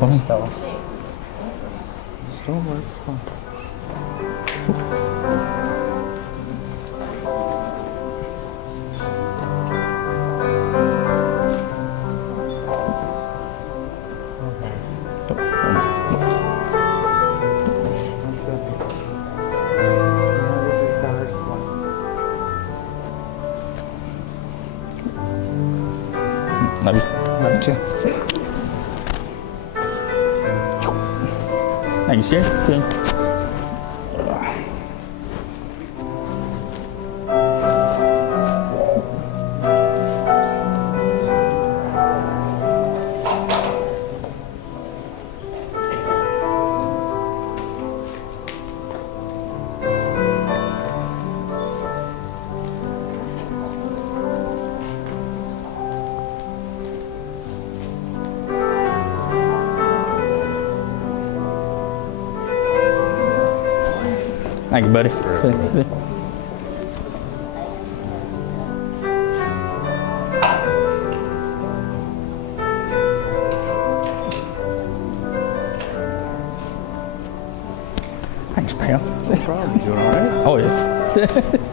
Stella. Still works. Love you. Love you too. Thank you, sir. Thank you, buddy. Thanks, pal. No problem. You doing all right? Oh, yeah.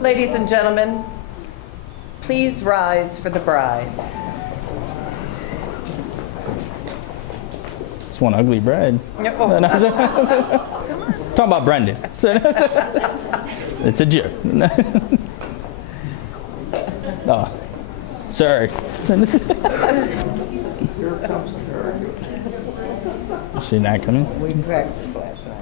Ladies and gentlemen, please rise for the bride. It's one ugly bride. Oh, Talking about Brendan. It's a joke. Oh, sorry. Is she not coming? we practiced last night.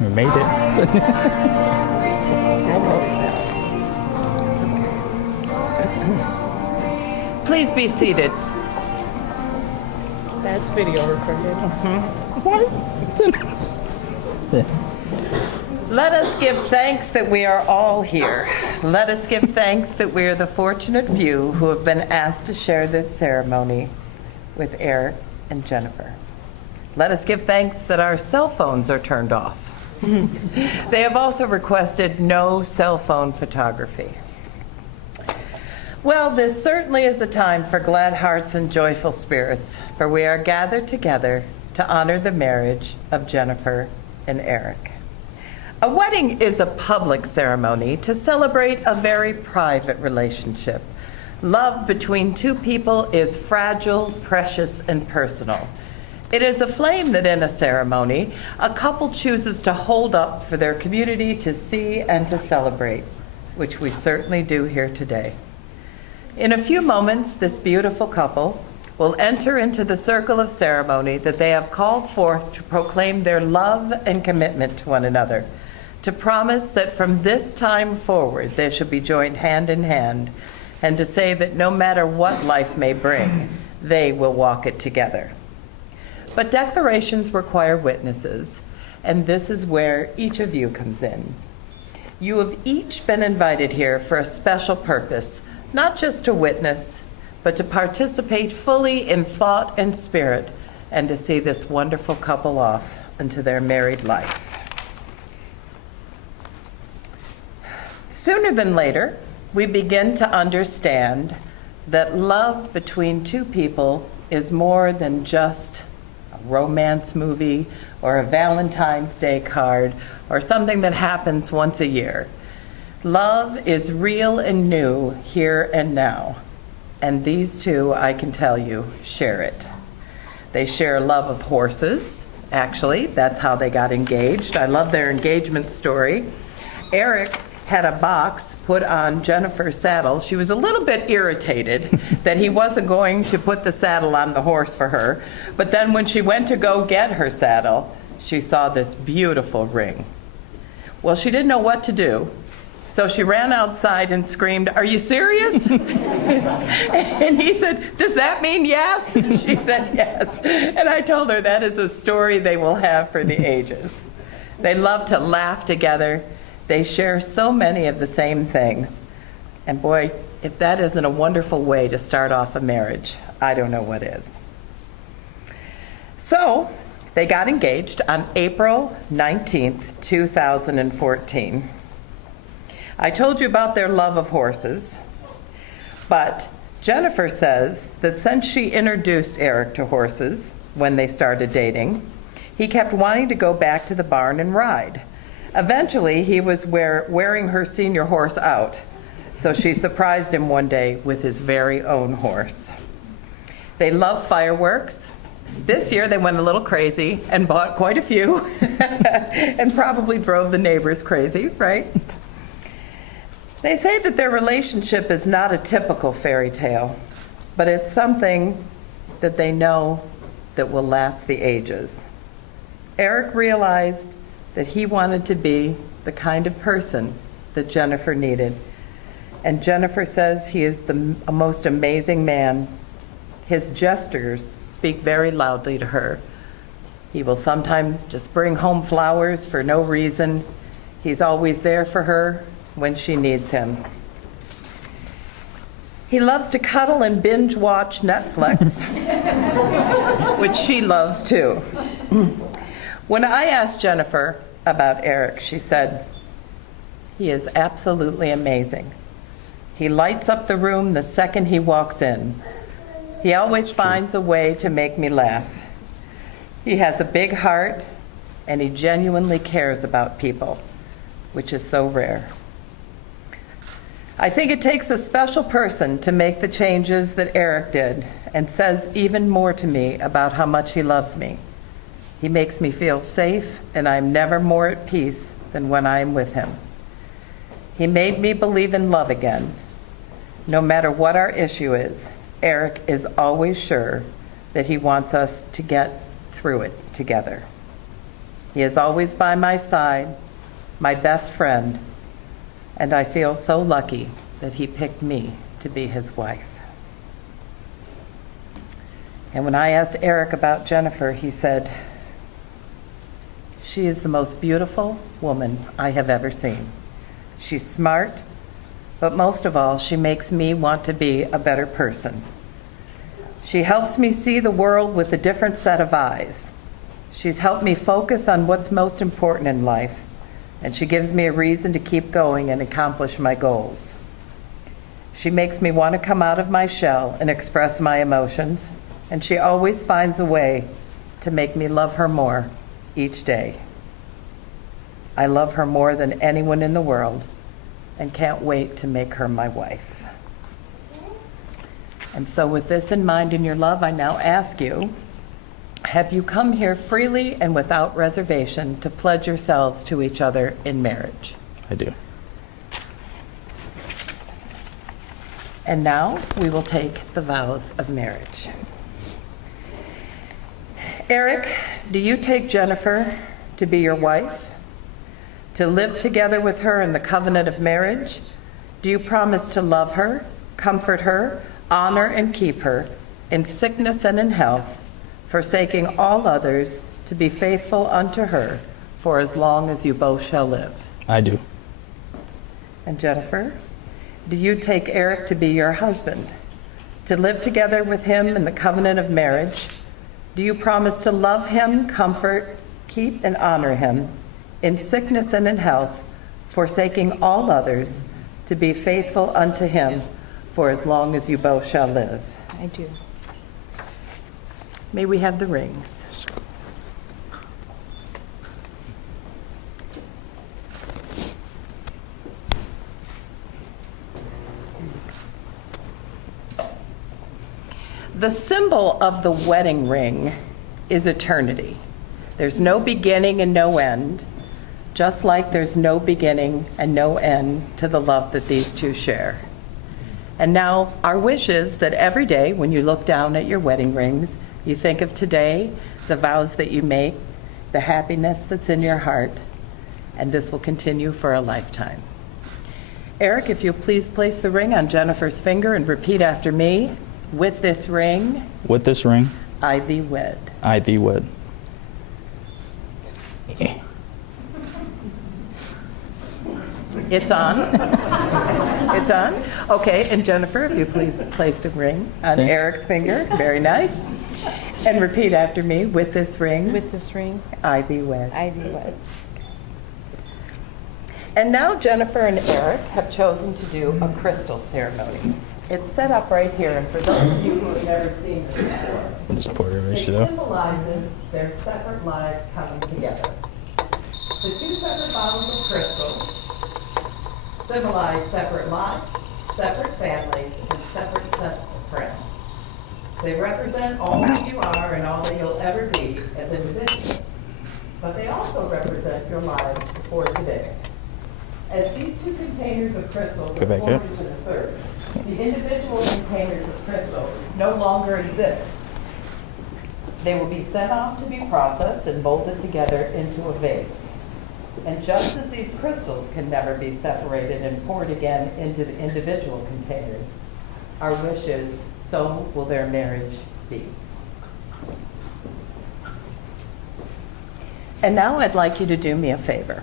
We made it. Please be seated. That's video recorded. Let us give thanks that we are all here. Let us give thanks that we are the fortunate few who have been asked to share this ceremony with Eric and Jennifer. Let us give thanks that our cell phones are turned off. They have also requested no cell phone photography. Well, this certainly is a time for glad hearts and joyful spirits, for we are gathered together to honor the marriage of Jennifer and Eric. A wedding is a public ceremony to celebrate a very private relationship. Love between two people is fragile, precious, and personal. It is a flame that in a ceremony, a couple chooses to hold up for their community to see and to celebrate, which we certainly do here today. In a few moments, this beautiful couple will enter into the circle of ceremony that they have called forth to proclaim their love and commitment to one another, to promise that from this time forward they shall be joined hand in hand, and to say that no matter what life may bring, they will walk it together. But declarations require witnesses, and this is where each of you comes in. You have each been invited here for a special purpose, not just to witness, but to participate fully in thought and spirit, and to see this wonderful couple off into their married life. Sooner than later, we begin to understand that love between two people is more than just a romance movie or a Valentine's Day card or something that happens once a year. Love is real and new here and now, and these two, I can tell you, share it. They share a love of horses. Actually, that's how they got engaged. I love their engagement story. Eric had a box put on Jennifer's saddle. She was a little bit irritated that he wasn't going to put the saddle on the horse for her. But then when she went to go get her saddle, she saw this beautiful ring. Well, she didn't know what to do. So she ran outside and screamed, "Are you serious?" And he said, "Does that mean yes?" And she said yes. And I told her that is a story they will have for the ages. They love to laugh together. They share so many of the same things. And boy, if that isn't a wonderful way to start off a marriage, I don't know what is. So they got engaged on April 19th, 2014. I told you about their love of horses, but Jennifer says that since she introduced Eric to horses when they started dating, he kept wanting to go back to the barn and ride. Eventually, he was wearing her senior horse out, so she surprised him one day with his very own horse. They love fireworks. This year, they went a little crazy and bought quite a few and probably drove the neighbors crazy, right? They say that their relationship is not a typical fairy tale, but it's something that they know that will last the ages. Eric realized that he wanted to be the kind of person that Jennifer needed. And Jennifer says he is the most amazing man. His gestures speak very loudly to her. He will sometimes just bring home flowers for no reason. He's always there for her when she needs him. He loves to cuddle and binge watch Netflix, which she loves too. When I asked Jennifer about Eric, she said, "He is absolutely amazing. He lights up the room the second he walks in. He always finds a way to make me laugh. He has a big heart, and he genuinely cares about people, which is so rare. I think it takes a special person to make the changes that Eric did, and says even more to me about how much he loves me. He makes me feel safe, and I'm never more at peace than when I am with him. He made me believe in love again. No matter what our issue is, Eric is always sure that he wants us to get through it together. He is always by my side, my best friend, and I feel so lucky that he picked me to be his wife." And when I asked Eric about Jennifer, he said, "She is the most beautiful woman I have ever seen. She's smart, but most of all, she makes me want to be a better person. She helps me see the world with a different set of eyes. She's helped me focus on what's most important in life, and she gives me a reason to keep going and accomplish my goals. She makes me want to come out of my shell and express my emotions, and she always finds a way to make me love her more each day. I love her more than anyone in the world and can't wait to make her my wife." And so with this in mind in your love, I now ask you, have you come here freely and without reservation to pledge yourselves to each other in marriage? I do. And now we will take the vows of marriage. Eric, do you take Jennifer to be your wife? To live together with her in the covenant of marriage? Do you promise to love her, comfort her, honor and keep her in sickness and in health, forsaking all others, to be faithful unto her for as long as you both shall live? I do. And Jennifer, do you take Eric to be your husband, to live together with him in the covenant of marriage? Do you promise to love him, comfort, keep, and honor him in sickness and in health, forsaking all others, to be faithful unto him for as long as you both shall live? I do. May we have the rings? The symbol of the wedding ring is eternity. There's no beginning and no end, just like there's no beginning and no end to the love that these two share. And now our wish is that every day when you look down at your wedding rings, you think of today, the vows that you make, the happiness that's in your heart, and this will continue for a lifetime. Eric, if you'll please place the ring on Jennifer's finger and repeat after me. With this ring, With this ring, I thee wed. I thee wed. It's on. It's on. Okay, and Jennifer, if you please place the ring on Okay. Eric's finger. Very nice. And repeat after me. With this ring, With this ring, I thee wed. I thee wed. And now Jennifer and Eric have chosen to do a crystal ceremony. It's set up right here, and for those of you who have never seen this before, Just pour every it shit out. symbolizes their separate lives coming together. The two separate bottles of crystals symbolize separate lives, separate families, and separate sets of friends. They represent all that you are and all that you'll ever be as individuals, but they also represent your lives before today. As these two containers of crystals Go are back formed up. into the third, the individual containers of crystals no longer exist. They will be sent off to be processed and molded together into a vase. And just as these crystals can never be separated and poured again into the individual containers, our wish is, so will their marriage be. And now I'd like you to do me a favor.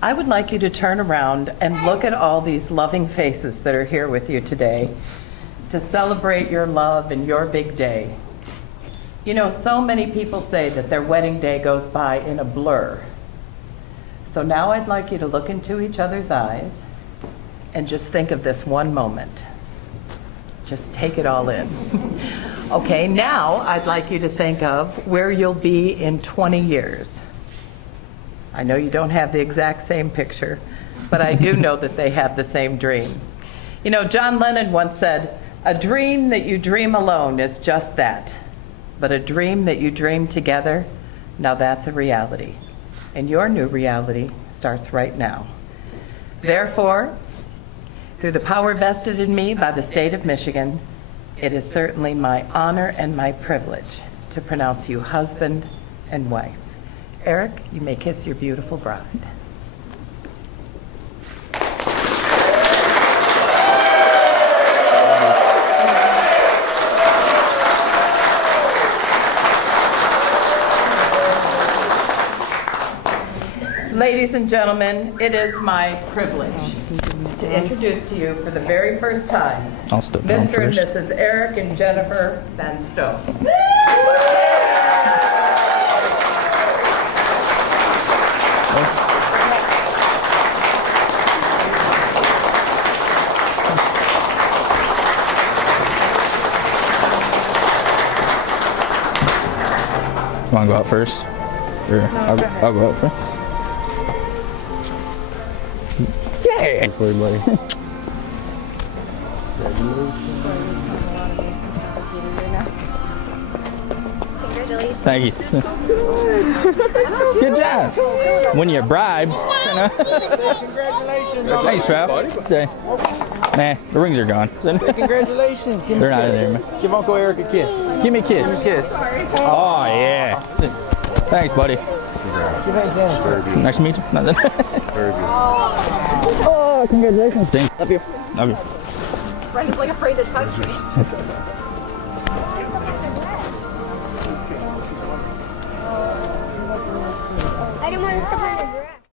I would like you to turn around and look at all these loving faces that are here with you today to celebrate your love and your big day. You know, so many people say that their wedding day goes by in a blur. So now I'd like you to look into each other's eyes and just think of this one moment. Just take it all in. Okay, now I'd like you to think of where you'll be in 20 years. I know you don't have the exact same picture, but I do know that they have the same dream. You know, John Lennon once said, "A dream that you dream alone is just that, but a dream that you dream together, now that's a reality. And your new reality starts right now. Therefore, through the power vested in me by the state of Michigan, it is certainly my honor and my privilege to pronounce you husband and wife. Eric, you may kiss your beautiful bride." Ladies and gentlemen, it is my privilege to introduce to you for the very first time, I'll step down Mr. and first. Mrs. Eric and Jennifer Vanstone. You want to go out first? Or I'll go out first. Yeah! For your money. Congratulations. Thank you. Good job. When you're bribed. Thanks, Trav. Say, nah, the rings are gone. Congratulations. Give They're not in there, man. Give Uncle Eric a kiss. Give me a kiss. Kiss. Oh, yeah. Thanks, buddy. Give me a kiss. Nice to meet you. Nothing. Oh, congratulations. Thank Love you. Love you. Brendan's like afraid to touch me. I didn't want to step on the ground.